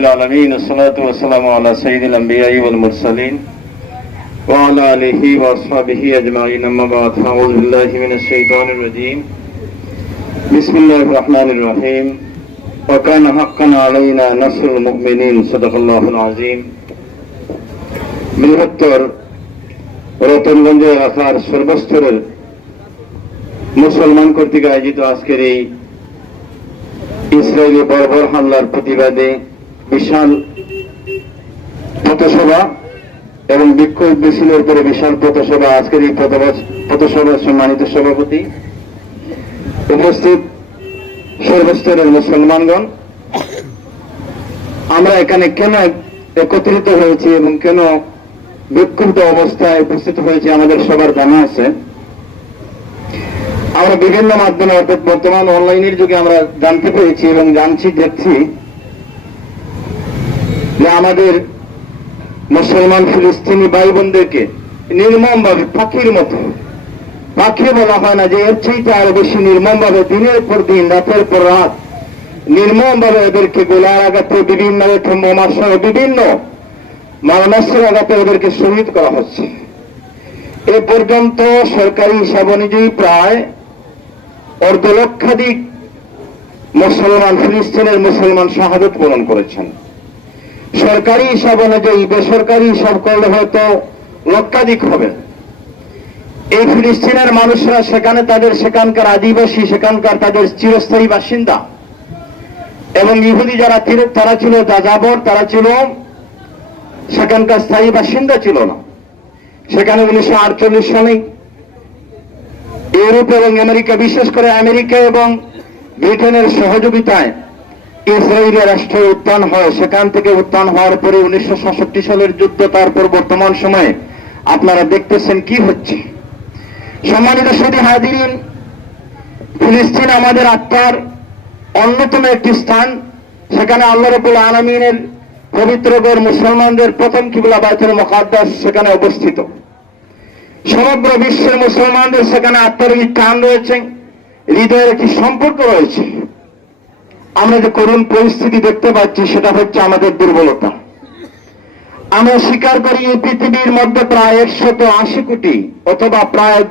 العالمين الصلاة والسلام على سيد الأنبياء والمرسلين وعلى آله وأصحابه أجمعين أما بعد فأعوذ بالله من الشيطان الرجيم بسم الله الرحمن الرحيم وكان حقا علينا نصر المؤمنين صدق الله العظيم বৃহত্তর রতনগঞ্জ এলাকার সর্বস্তরের মুসলমান কর্তৃক আয়োজিত আজকের এই ইসরায়েলি বর্বর হামলার প্রতিবাদে বিশাল পথসভা এবং বিক্ষোভ মিছিলের পরে বিশাল পথসভা, আজকের এই পথসভার সম্মানিত সভাপতি। উপস্থিত সর্বস্তরের মুসলমানগণ, আমরা এখানে কেন একত্রিত হয়েছি এবং কেন বিক্ষুব্ধ অবস্থায় উপস্থিত হয়েছি আমাদের সবার জানা আছে। আমরা বিভিন্ন মাধ্যমে, অর্থাৎ বর্তমান অনলাইনের যুগে আমরা জানতে পেরেছি এবং জানছি, দেখছি যে আমাদের মুসলমান ফিলিস্তিনি ভাই বোনদেরকে নির্মম ভাবে পাখির মতো পাখি বলা হয় না যে এর চাইতে আরও বেশি নির্মম ভাবে দিনের পর দিন, রাতের পর রাত নির্মম ভাবে এদেরকে গোলার আঘাতে বিভিন্ন বিভিন্ন মারণাস্ত্রের আঘাতে ওদেরকে শহীদ করা হচ্ছে। এ পর্যন্ত সরকারি হিসাব অনুযায়ী প্রায় অর্ধ লক্ষাধিক মুসলমান, ফিলিস্তিনের মুসলমান শাহাদত পূরণ করেছেন। সরকারি হিসাব অনুযায়ী বেসরকারি হিসাব করলে হয়তো লক্ষাধিক হবে। এই ফিলিস্তিনের মানুষরা সেখানে তাদের সেখানকার আদিবাসী, সেখানকার তাদের চিরস্থায়ী বাসিন্দা। এবং ইহুদি যারা তারা ছিল যাযাবর, তারা ছিল সেখানকার স্থায়ী বাসিন্দা ছিল না। সেখানে উনিশশো আটচল্লিশ সালে ইউরোপ এবং আমেরিকা, বিশেষ করে আমেরিকা এবং ব্রিটেনের সহযোগিতায় ইসরায়েলের রাষ্ট্র উত্থান হয়, সেখান থেকে উত্থান হওয়ার পরে উনিশশো সাতষট্টি সালের যুদ্ধ, তারপর বর্তমান সময়ে আপনারা দেখতেছেন কি হচ্ছে। সম্মানিত সুদী হাজিরিন, ফিলিস্তিন আমাদের আত্মার অন্যতম একটি স্থান। সেখানে আল্লাহ রবুল আলমিনের পবিত্র গড় মুসলমানদের প্রথম কিবলা বাইতুল মকাদ্দাস সেখানে অবস্থিত। সমগ্র বিশ্বের মুসলমানদের সেখানে আত্মার একটি টান রয়েছে, হৃদয়ের একটি সম্পর্ক রয়েছে। আমরা যে করুণ পরিস্থিতি দেখতে পাচ্ছি, সেটা হচ্ছে আমাদের দুর্বলতা। আমরা স্বীকার করি এই পৃথিবীর মধ্যে প্রায় একশত আশি কোটি অথবা প্রায়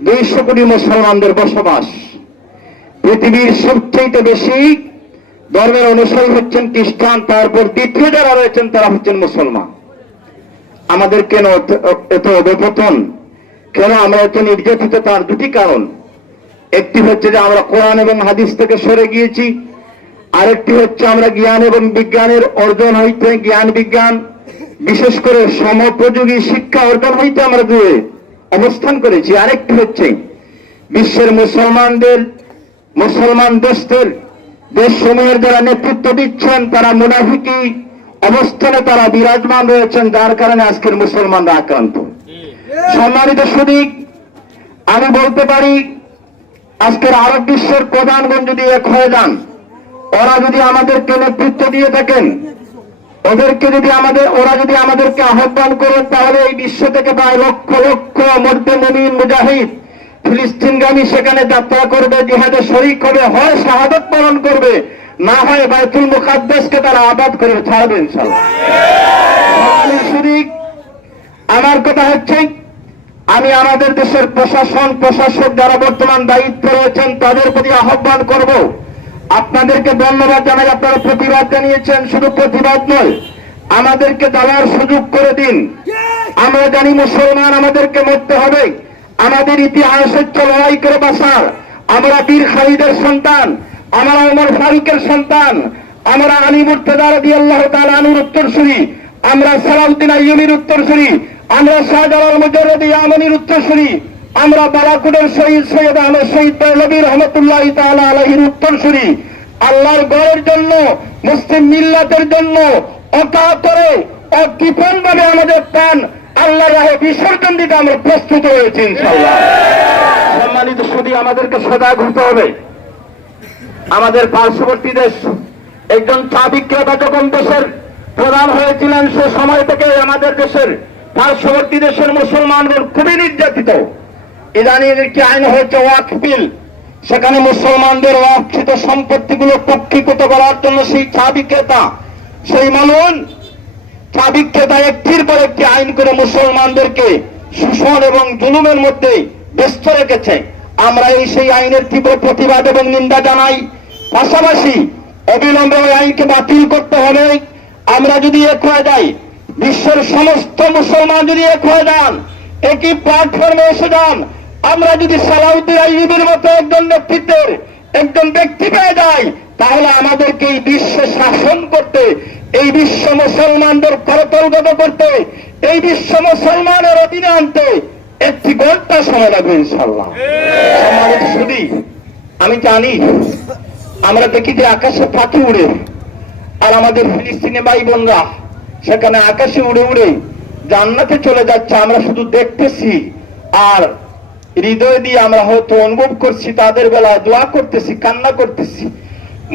দুইশো কোটি মুসলমানদের বসবাস। পৃথিবীর সবচেয়ে বেশি ধর্মের অনুসারী হচ্ছেন খ্রিস্টান, তারপর দ্বিতীয় যারা রয়েছেন, তারা হচ্ছেন মুসলমান। আমাদের কেন এত- অবপতন? কেন আমরা এত নির্যাতিত? তার দুটি কারণ। একটি হচ্ছে যে আমরা কোরআন এবং হাদিস থেকে সরে গিয়েছি। আরেকটি হচ্ছে আমরা জ্ঞান এবং বিজ্ঞানের অর্জন হইতে জ্ঞান বিজ্ঞান বিশেষ করে সমোপযোগী শিক্ষা অর্জন হইতে আমরা দূরে অবস্থান করেছি আরেকটি হচ্ছে বিশ্বের মুসলমানদের মুসলমান দেশদের দেশ সমূহের যারা নেতৃত্ব দিচ্ছেন তারা মুনাফিকি অবস্থানে তারা বিরাজমান রয়েছেন যার কারণে আজকের মুসলমানরা আক্রান্ত। সম্মানিত সুদীক আমি বলতে পারি আজকের আরব বিশ্বের প্রধানগণ যদি এক হয়ে যান ওরা যদি আমাদেরকে নেতৃত্ব দিয়ে থাকেন ওদেরকে যদি আমাদের ওরা যদি আমাদেরকে আহ্বান করেন তাহলে এই বিশ্ব থেকে প্রায় লক্ষ লক্ষ মধ্যে নবীন মুজাহিদ ফিলিস্তিনগামী সেখানে যাত্রা করবে জিহাদে শরিক হবে হয় শাহাদত পালন করবে না হয় বাইতুল মুকাদ্দাসকে তারা আবাদ করে ছাড়বে শরিক, আমার কথা হচ্ছে আমি আমাদের দেশের প্রশাসন প্রশাসক যারা বর্তমান দায়িত্ব রয়েছেন তাদের প্রতি আহ্বান করব। আপনাদেরকে ধন্যবাদ জানাই, আপনারা প্রতিবাদ জানিয়েছেন, শুধু প্রতিবাদ নয়, আমাদেরকে যাওয়ার সুযোগ করে দিন। আমরা জানি মুসলমান, আমাদেরকে মরতে হবে। আমাদের ইতিহাস হচ্ছে লড়াই করে বাসার আমরা বীর খালিদের সন্তান, আমরা ওমর ফারুকের সন্তান, আমরা আলী মুর্তদা রবি আল্লাহ তালানুর উত্তরসূরি, আমরা সালাউদ্দিন আইয়ুবির উত্তরসূরি, আমরা শাহজালাল মুজাররদি আমনির উত্তরসূরি আমরা বালাকুটের শহীদ সৈয়দ আহমদ শহীদ নবী রহমতুল্লাহ তাআলা আলাইহির উত্তরসূরি। আল্লাহর গড়ের জন্য, মুসলিম মিল্লাতের জন্য অকাতরে অকৃপণ ভাবে আমাদের প্রাণ আল্লাহ রাহে বিসর্জন দিতে আমরা প্রস্তুত হয়েছি সম্মানিত সুদী, আমাদেরকে সজাগ হতে হবে। আমাদের পার্শ্ববর্তী দেশ, একজন চা বিক্রেতা যখন দেশের প্রধান হয়েছিলেন সে সময় থেকে আমাদের দেশের পার্শ্ববর্তী দেশের মুসলমানদের খুবই নির্যাতিত। ইদানিং একটি আইন হয়েছে ওয়াক বিল। সেখানে মুসলমানদের অর্থিত সম্পত্তিগুলো পক্ষীকৃত করার জন্য সেই চা বিক্রেতা সেই মামুন চা বিক্রেতা একটির পর একটি আইন করে মুসলমানদেরকে শোষণ এবং জুলুমের মধ্যে ব্যস্ত রেখেছে। আমরা এই সেই আইনের তীব্র প্রতিবাদ এবং নিন্দা জানাই। পাশাপাশি অবিলম্বে ওই আইনকে বাতিল করতে হবে। আমরা যদি এক হয়ে যাই, বিশ্বের সমস্ত মুসলমান যদি এক হয়ে যান, একই প্ল্যাটফর্মে এসে যান আমরা যদি সালাউদ্দিন আইয়ুবের মতো একজন নেতৃত্বের একজন ব্যক্তি পেয়ে যাই, তাহলে আমাদেরকে এই বিশ্ব শাসন করতে, এই বিশ্ব মুসলমানদের করতলগত করতে, এই বিশ্ব মুসলমানের অধীনে আনতে একটি ঘণ্টা সময় লাগবে ইনশাল্লাহ শুধু আমি জানি আমরা দেখি যে আকাশে পাখি উড়ে, আর আমাদের ফিলিস্তিনি ভাই বোনরা সেখানে আকাশে উড়ে উড়ে জান্নাতে চলে যাচ্ছে, আমরা শুধু দেখতেছি, আর হৃদয় দিয়ে আমরা হয়তো অনুভব করছি, তাদের বেলায় দোয়া করতেছি, কান্না করতেছি।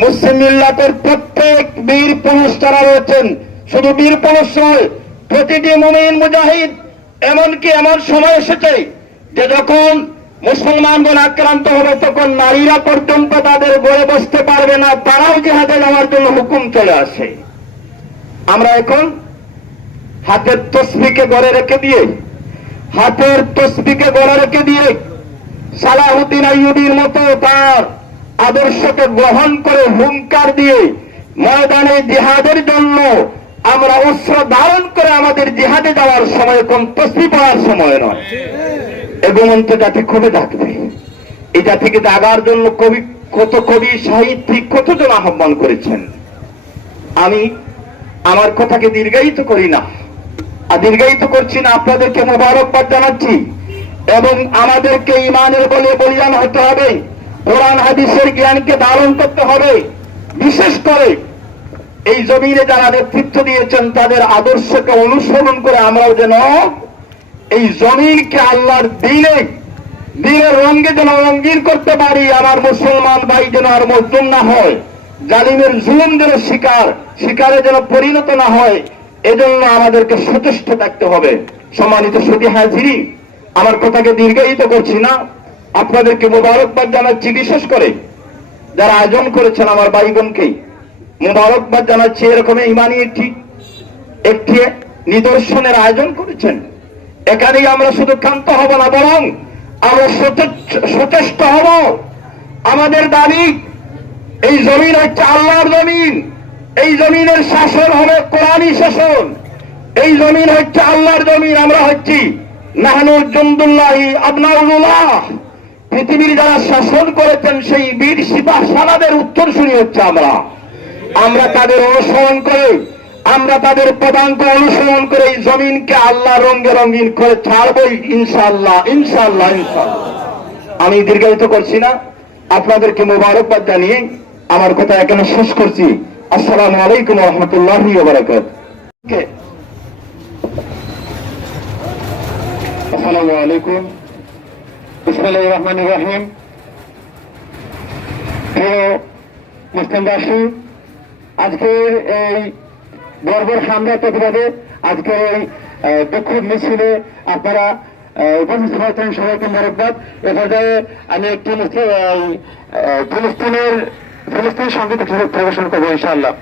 মুসলিম মিল্লাতের প্রত্যেক বীর পুরুষ তারা রয়েছেন। শুধু বীর পুরুষ নয়, প্রতিটি মুমিন, মুজাহিদ, এমনকি এমন সময় এসেছে যে যখন মুসলমানগণ আক্রান্ত হবে, তখন নারীরা পর্যন্ত তাদের গড়ে বসতে পারবে না, তারাও যে জেহাদে যাওয়ার জন্য হুকুম চলে আসে। আমরা এখন হাতের তসবিকে গড়ে রেখে দিয়ে হাতের তসবিকে গড়ে রেখে দিয়ে সালাহুদ্দিন আইয়ুবির মতো তার আদর্শকে গ্রহণ করে হুঙ্কার দিয়ে ময়দানে জিহাদের জন্য আমরা অস্ত্র ধারণ করে আমাদের জিহাদে যাওয়ার সময় কোন তসবি পড়ার সময় নয়। এ ঘুমন্ত জাতি খুবই ডাকবে এই জাতিকে জাগার জন্য কবি কত কবি সাহিত্যিক কতজন আহ্বান করেছেন? আমি আমার কথাকে দীর্ঘায়িত করি না। দীর্ঘায়িত করছি না, আপনাদেরকে মোবারকবাদ জানাচ্ছি এবং আমাদেরকে ইমানের বলে বলিয়ান হতে হবে, কোরআন, হাদিসের জ্ঞানকে ধারণ করতে হবে। বিশেষ করে এই জমিনে যারা নেতৃত্ব দিয়েছেন, তাদের আদর্শকে অনুসরণ করে আমরাও যেন এই জমিনকে আল্লাহর দিনে দিনের রঙ্গে যেন রঙ্গিন করতে পারি, আমার মুসলমান ভাই যেন আর মজলুম না হয়, জালিমের জুলুম যেন শিকার, শিকারে যেন পরিণত না হয় এজন্য আমাদেরকে সচেষ্ট থাকতে হবে। সম্মানিত সতী হাজিরি, আমার কথাকে দীর্ঘায়িত করছি না। আপনাদেরকে মোবারকবাদ জানাচ্ছি বিশেষ করে যারা আয়োজন করেছেন আমার ভাই বোনকে মোবারকবাদ জানাচ্ছি এরকম ইমানি একটি একটি নিদর্শনের আয়োজন করেছেন। এখানেই আমরা শুধু ক্ষান্ত হব না, বরং আমরা সচেষ্ট হব। আমাদের দাবি, এই জমিন হচ্ছে আল্লাহর জমিন। এই জমিনের শাসন হবে কোরআনই শাসন। এই জমিন হচ্ছে আল্লাহর জমিন, আমরা হচ্ছি নাহানুর জমদুল্লাহি আবনাউল্লাহ। পৃথিবীর যারা শাসন করেছেন, সেই বীর সিপাহ সালাদের উত্তর শুনি হচ্ছে আমরা। আমরা তাদের অনুসরণ করে, আমরা তাদের পদাঙ্ক অনুসরণ করে এই জমিনকে আল্লাহ রঙে রঙিন করে ছাড়বই ইনশাআল্লাহ ইনশাআল্লাহ ইনশাআল্লাহ। আমি দীর্ঘায়িত করছি না। আপনাদেরকে মোবারকবাদ জানিয়ে আমার কথা এখানে শেষ করছি। আসসালামু আলাইকুম রহমতুল্লাহ রহিম। আজকের আপনারা উপস্থিত হয়েছেন সবাইকে আমি একটি আহ, ফিলিস্তিনের ফিলিস্তিন সংগীত পরিবেশন করব ইনশাআল্লাহ।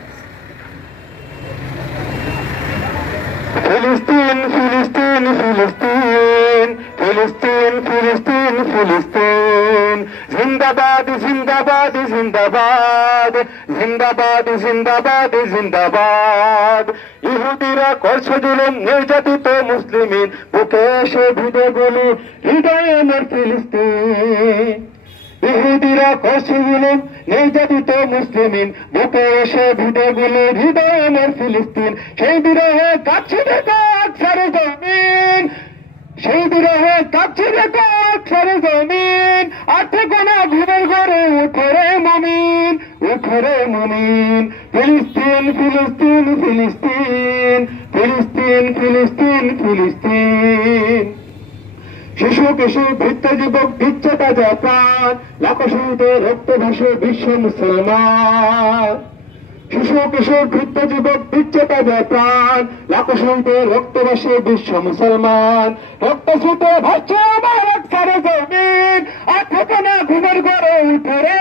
ফিলিস্তিন ফিলিস্তিন ফিলিস্তিন ফিলিস্তিন ফিলিস্তিন ফিলিস্তিন। জিন্দাবাদ জিন্দাবাদ জিন্দাবাদ। জিন্দাবাদ জিন্দাবাদ জিন্দাবাদ। ইহুদিরা করছে জুলুম, নির্যাতিত মুসলিমিন। বুকে এসে ভিড়ে গুলি হৃদয়ে ফিলিস্তিন। ইহুদিরা করছে জুলুম নির্যাতিত মুসলিমিন, বুকে এসে ভিড়ে গুলি হৃদয়ে মোর ফিলিস্তিন, সেই বিরহে কাছে দেখো সারে জমিন। সেই বিরহে কাছে দেখো সারে জমিন। আটে কোনা ঘুমের ঘরে উঠে রে মমিন উঠে রে মমিন। ফিলিস্তিন ফিলিস্তিন ফিলিস্তিন ফিলিস্তিন ফিলিস্তিন ফিলিস্তিন। শিশু কিশোর বৃত্ত যুবক দিচ্ছে তাজা প্রাণ লাখো রক্ত ভাসে বিশ্ব মুসলমান। শিশু কিশোর বৃদ্ধ যুবক দিচ্ছে তাদের প্রাণ সন্তের রক্তবাসে বিশ্ব মুসলমান। রক্ত ছুটে ভাসছে আমার রক্ষারে জমিন। আর থেকে না ঘুমের ঘরে উঠে রে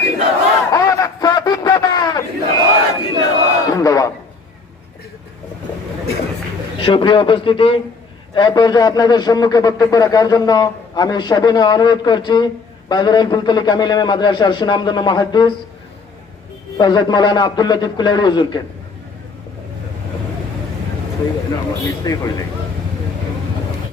জিন্দাবাদ! জিন্দাবাদ সুপ্রিয় উপস্থিতি, এ পর্যায়ে আপনাদের সম্মুখে বক্তব্য রাখার জন্য আমি সবিনয় অনুরোধ করছি। বাজারের ফুলতলি কামিল এমএ মাদ্রাসার সুনামধন্য মহাদ্দিস হজরত মৌলানা আব্দুল লতিফ কুলাইরি হুজুরকে।